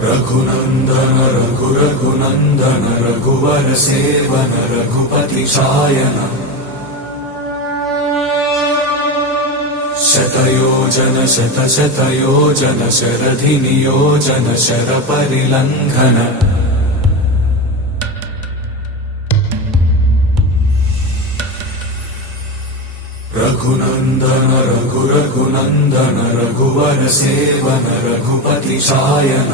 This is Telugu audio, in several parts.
रघुनंदन रघुनंदन रघुवर सेवन रघुपति शायन शतयोजन शतशतयोजन शरधि नियोजन शर परिलंघन रघुनंदन रघुनंदन रघुवर सेवन रघुपति शायन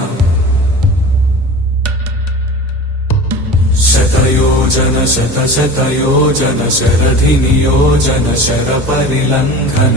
शतयोजन शतशतयोजन शरधि नियोजन शर परिलंघन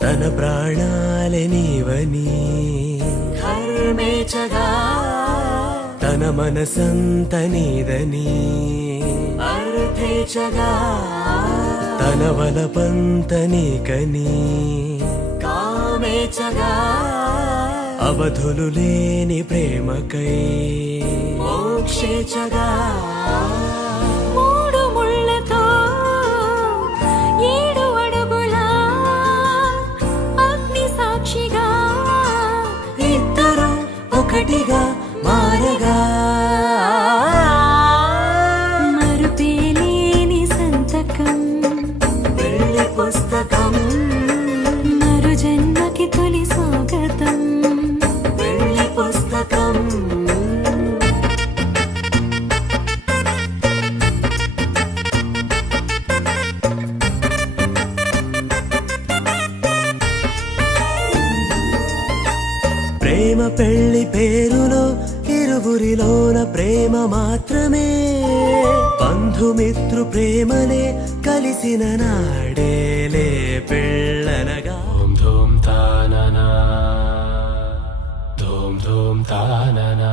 తన ప్రాణాలే నీవని ధర్మేచగా తన మనసంత నీదని అర్థేచగా తన వలపంత నీకని కామేచగా అవధులు లేని ప్రేమకై మోక్షేచగా ఒకటిగా మారగా మరుపేలేని సంతకం వెళ్ళి పుస్తకం మరు జన్మకి తొలి స్వాగతం వెళ్ళి పుస్తకం ప్రేమ పెళ్లి పేరులో ఇరువురిలోన ప్రేమ మాత్రమే బంధుమిత్రు ప్రేమనే కలిసిన నాడేలే పెళ్ళనగా ధూమ్ ధూమ్ తాననా ధూమ్ ధూమ్ తాననా